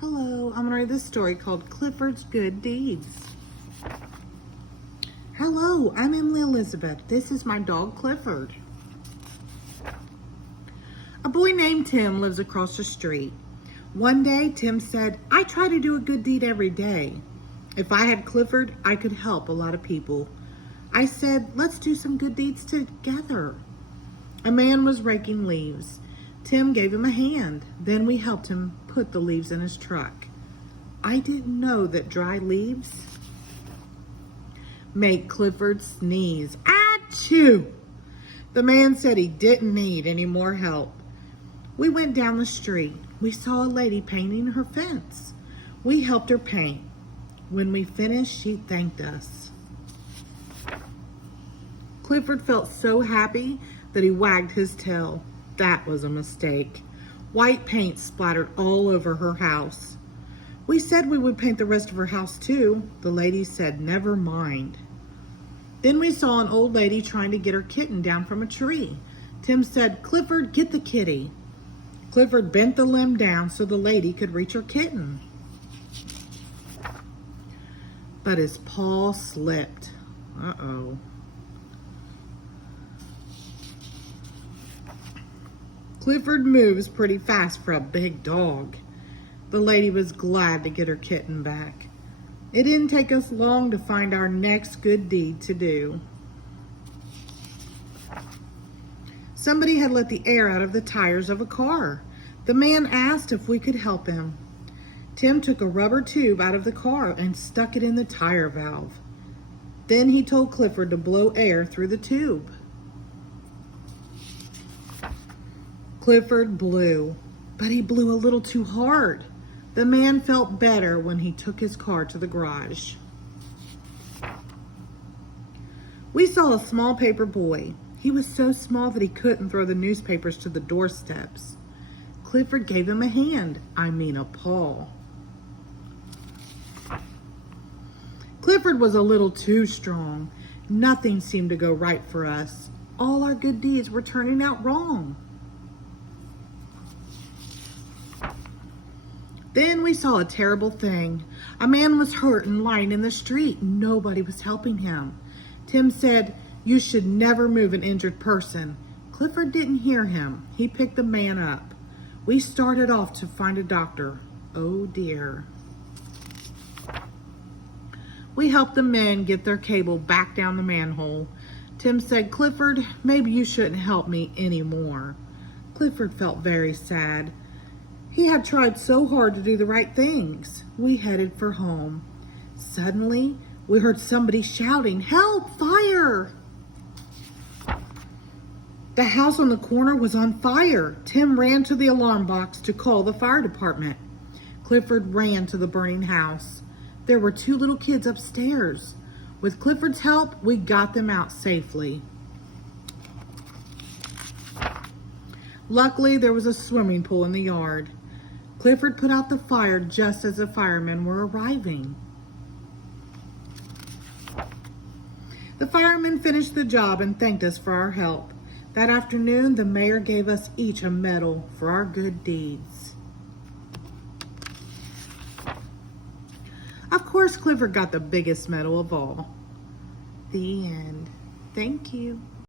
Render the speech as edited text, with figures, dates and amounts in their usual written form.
Hello, I'm going to read this story called Clifford's Good Deeds. Hello, I'm Emily Elizabeth. This is my dog Clifford. A boy named Tim lives across the street. One day, Tim said, I try to do a good deed every day. If I had Clifford, I could help a lot of people. I said, let's do some good deeds together. A man was raking leaves. Tim gave him a hand. Then we helped him put the leaves in his truck. I didn't know that dry leaves make Clifford sneeze. Achoo! The man said he didn't need any more help. We went down the street. We saw a lady painting her fence. We helped her paint. When we finished, she thanked us. Clifford felt so happy that he wagged his tail. That was a mistake. White paint splattered all over her house. We said we would paint the rest of her house too. The lady said, never mind. Then we saw an old lady trying to get her kitten down from a tree. Tim said, Clifford, get the kitty. Clifford bent the limb down so the lady could reach her kitten. But his paw slipped. Uh-oh. Clifford moves pretty fast for a big dog. The lady was glad to get her kitten back. It didn't take us long to find our next good deed to do. Somebody had let the air out of the tires of a car. The man asked if we could help him. Tim took a rubber tube out of the car and stuck it in the tire valve. Then he told Clifford to blow air through the tube. Clifford blew, but he blew a little too hard. The man felt better when he took his car to the garage. We saw a small paper boy. He was so small that he couldn't throw the newspapers to the doorsteps. Clifford gave him a hand, a paw. Clifford was a little too strong. Nothing seemed to go right for us. All our good deeds were turning out wrong. Then we saw a terrible thing. A man was hurt and lying in the street. Nobody was helping him. Tim said, you should never move an injured person. Clifford didn't hear him. He picked the man up. We started off to find a doctor. Oh dear. We helped the men get their cable back down the manhole. Tim said, Clifford, maybe you shouldn't help me anymore. Clifford felt very sad. He had tried so hard to do the right things. We headed for home. Suddenly, we heard somebody shouting, help, fire! The house on the corner was on fire. Tim ran to the alarm box to call the fire department. Clifford ran to the burning house. There were 2 little kids upstairs. With Clifford's help, we got them out safely. Luckily, there was a swimming pool in the yard. Clifford put out the fire just as the firemen were arriving. The firemen finished the job and thanked us for our help. That afternoon, the mayor gave us each a medal for our good deeds. Of course, Clifford got the biggest medal of all. The end. Thank you.